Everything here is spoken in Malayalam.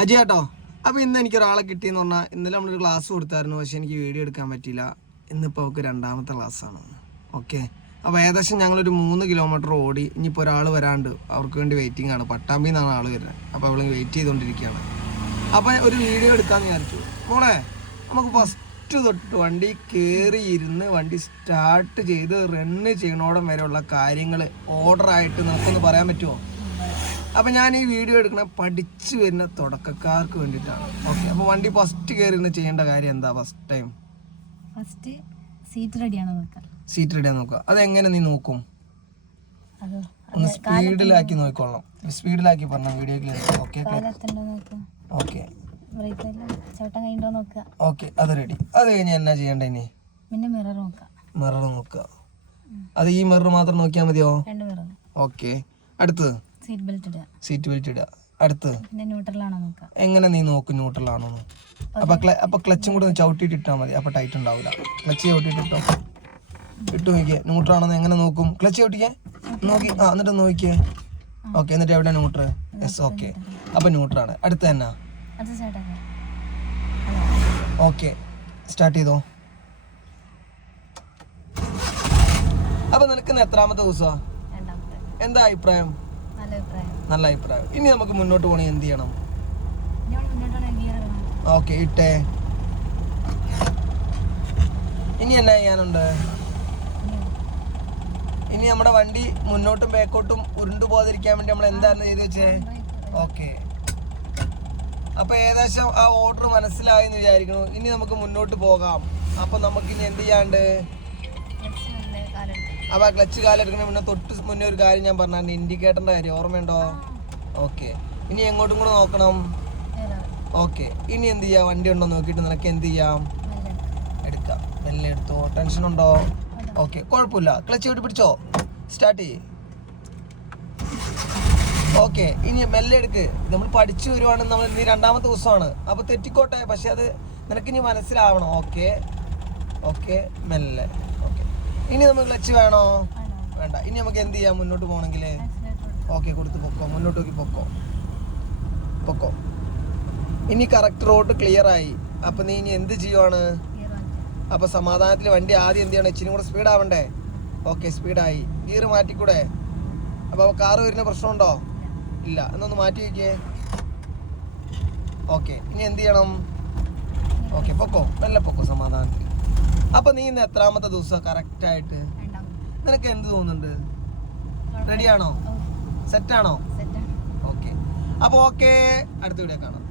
അജി കേട്ടോ. അപ്പോൾ ഇന്ന് എനിക്കൊരാളെ കിട്ടിയെന്ന് പറഞ്ഞാൽ ഇന്നലെ നമ്മളൊരു ക്ലാസ് കൊടുത്തായിരുന്നു, പക്ഷേ എനിക്ക് വീഡിയോ എടുക്കാൻ പറ്റിയില്ല. ഇന്നിപ്പോൾ അവൾക്ക് രണ്ടാമത്തെ ക്ലാസ്സാണ്. ഓക്കെ, അപ്പോൾ ഏകദേശം ഞങ്ങളൊരു 3 കിലോമീറ്റർ ഓടി. ഇനിയിപ്പോൾ ഒരാൾ വരാണ്ട്, അവർക്ക് വേണ്ടി വെയിറ്റിംഗ് ആണ്. പട്ടാമ്പിയിൽ നിന്നാണ് ആൾ വരുന്നത്. അപ്പോൾ അവൾ വെയിറ്റ് ചെയ്തുകൊണ്ടിരിക്കുകയാണ്. അപ്പോൾ ഒരു വീഡിയോ എടുക്കാമെന്ന് വിചാരിച്ചു. മോളെ, നമുക്ക് ഫസ്റ്റ് തൊട്ട് വണ്ടി കയറി ഇരുന്ന് വണ്ടി സ്റ്റാർട്ട് ചെയ്ത് റണ്ണ് ചെയ്യണോടം വരെയുള്ള കാര്യങ്ങൾ ഓർഡറായിട്ട് നമുക്കൊന്ന് പറയാൻ പറ്റുമോ? അപ്പം ഞാൻ ഈ വീഡിയോ എടുക്കണ പഠിച്ചു വരുന്ന തുടക്കക്കാർക്ക് വേണ്ടിയിട്ടാണ്. ഓക്കെ, അപ്പോൾ വണ്ടി ഫസ്റ്റ് കയറി ഇരുന്ന് ചെയ്യേണ്ട കാര്യം എന്താ? ഫസ്റ്റ് സീറ്റ് റെഡിയാണോ നോക്കുക. സീറ്റ് റെഡിയാ നോക്കുക. അതെങ്ങനെ നീ നോക്കും? ഒന്ന് സ്പീഡിലാക്കി നോക്കിക്കൊള്ളണം. സ്പീഡിലാക്കി പറഞ്ഞ വീഡിയോയിൽ. ഓക്കെ ഓക്കെ ഓക്കെ, അത് റെഡി. അത് കഴിഞ്ഞ് എന്നാ ചെയ്യണ്ടേ? ഇനി പിന്നെ മിറർ നോക്കുക. മിറർ നോക്കുക. അത് ഈ മിറർ മാത്രം നോക്കിയാൽ മതിയോ? ഓക്കെ, അടുത്ത് സീറ്റ് ബെൽറ്റ് ഇടുക. അടുത്ത് പിന്നെ ന്യൂട്രലാണോ നോക്കുക. എങ്ങനെ നീ നോക്കും ന്യൂട്രലാണോ? അപ്പൊ ക്ലച്ചും കൂടെ ഒന്ന് ചവിട്ടിയിട്ട് ഇട്ടാൽ മതി. അപ്പൊ ടൈറ്റ് ഉണ്ടാവില്ല. ക്ലച്ച് ചവിട്ടിയിട്ട് ഇട്ടു നോക്കിയേ. ന്യൂട്രാണെന്ന് എങ്ങനെ നോക്കും? ക്ലച്ച് ചവിട്ടിക്കേ, നോക്കി. എന്നിട്ട് നോക്കിയേ. ഓക്കെ, എന്നിട്ട് എവിടെ ന്യൂട്രൽ? Yes, okay. അപ്പൊ ന്യൂട്രാണ്. അടുത്ത് തന്നെ. ഓക്കെ, സ്റ്റാർട്ട് ചെയ്തോ. അപ്പൊ നിനക്ക് എത്രാമത്തെ ദിവസമാണ്? എന്താ അഭിപ്രായം? നല്ല അഭിപ്രായം. ഇനി നമുക്ക് മുന്നോട്ട് പോകണമെങ്കിൽ എന്ത് ചെയ്യണം? ഓക്കെ, ഇട്ടേ. ഇനി എന്നാ ചെയ്യാനുണ്ട്? ഇനി നമ്മുടെ വണ്ടി മുന്നോട്ടും ബാക്കോട്ടും ഉരുണ്ടു പോകാതിരിക്കാൻ വേണ്ടി നമ്മൾ എന്താണ് ചെയ്ത് വെച്ചേ? ഓക്കെ, അപ്പൊ ഏകദേശം ആ ഓർഡർ മനസ്സിലായി എന്ന് വിചാരിക്കുന്നു. ഇനി നമുക്ക് മുന്നോട്ട് പോകാം. അപ്പൊ നമുക്ക് ഇനി എന്ത് ചെയ്യാണ്ട്? അപ്പൊ ആ ക്ലച്ച് കാലെടുക്കണ മുന്നേ തൊട്ട് മുന്നേ ഒരു കാര്യം ഞാൻ പറഞ്ഞു, ഇൻഡിക്കേറ്ററിന്റെ കാര്യം ഓർമ്മയുണ്ടോ? ഓക്കെ, ഇനി എങ്ങോട്ടും കൂടെ നോക്കണം. ഓക്കെ, ഇനി എന്ത് ചെയ്യാം? വണ്ടി ഉണ്ടോ നോക്കിയിട്ട് നിനക്ക് എന്ത് ചെയ്യാം? എടുക്കാം. മെല്ലെ എടുത്തോ. ടെൻഷൻ ഉണ്ടോ? ഓക്കെ, കുഴപ്പമില്ല. ക്ലച്ച് വിട്ട് പിടിച്ചോ. സ്റ്റാർട്ട് ചെയ്യ്. ഓക്കെ, ഇനി മെല്ലെ എടുക്ക്. നമ്മൾ പഠിച്ചു വരുവാണ്. നമ്മൾ ഇനി രണ്ടാമത്തെ ദിവസമാണ്. അപ്പൊ തെറ്റിക്കോട്ടെ, പക്ഷെ അത് നിനക്കിനി മനസ്സിലാവണം. ഓക്കെ ഓക്കെ, മെല്ലെ. ഓക്കെ, ഇനി നമുക്ക് ക്ലച്ച് വേണോ? വേണ്ട. ഇനി നമുക്ക് എന്ത് ചെയ്യാം? മുന്നോട്ട് പോകണമെങ്കിൽ ഓക്കെ കൊടുത്ത് പൊക്കോ. മുന്നോട്ട് നോക്കി പൊക്കോ. ഇനി കറക്റ്റ് റോഡ് ക്ലിയർ ആയി. അപ്പൊ നീ ഇനി എന്ത് ചെയ്യുവാണ്? അപ്പൊ സമാധാനത്തിൽ വണ്ടി ആദ്യം എന്ത് ചെയ്യണം? ഇച്ചിരി കൂടെ സ്പീഡ് ആവണ്ടേ? ഓക്കെ, സ്പീഡായി. ഗിയർ മാറ്റിക്കൂടെ? അപ്പൊ കാറ് വരുന്ന പ്രശ്നമുണ്ടോ? ഇല്ല. എന്നൊന്ന് മാറ്റി വയ്ക്കേ. ഓക്കെ, ഇനി എന്ത് ചെയ്യണം? ഓക്കെ, പൊക്കോ. നല്ല പൊക്കോ, സമാധാനത്തിൽ. അപ്പൊ നീ ഇന്ന് എത്രാമത്തെ ദിവസം കറക്റ്റ് ആയിട്ട്? നിനക്ക് എന്ത് തോന്നുന്നുണ്ട്? റെഡിയാണോ? സെറ്റാണോ? ഓക്കെ, അപ്പൊ ഓക്കെ, അടുത്ത വീഡിയോ കാണാം.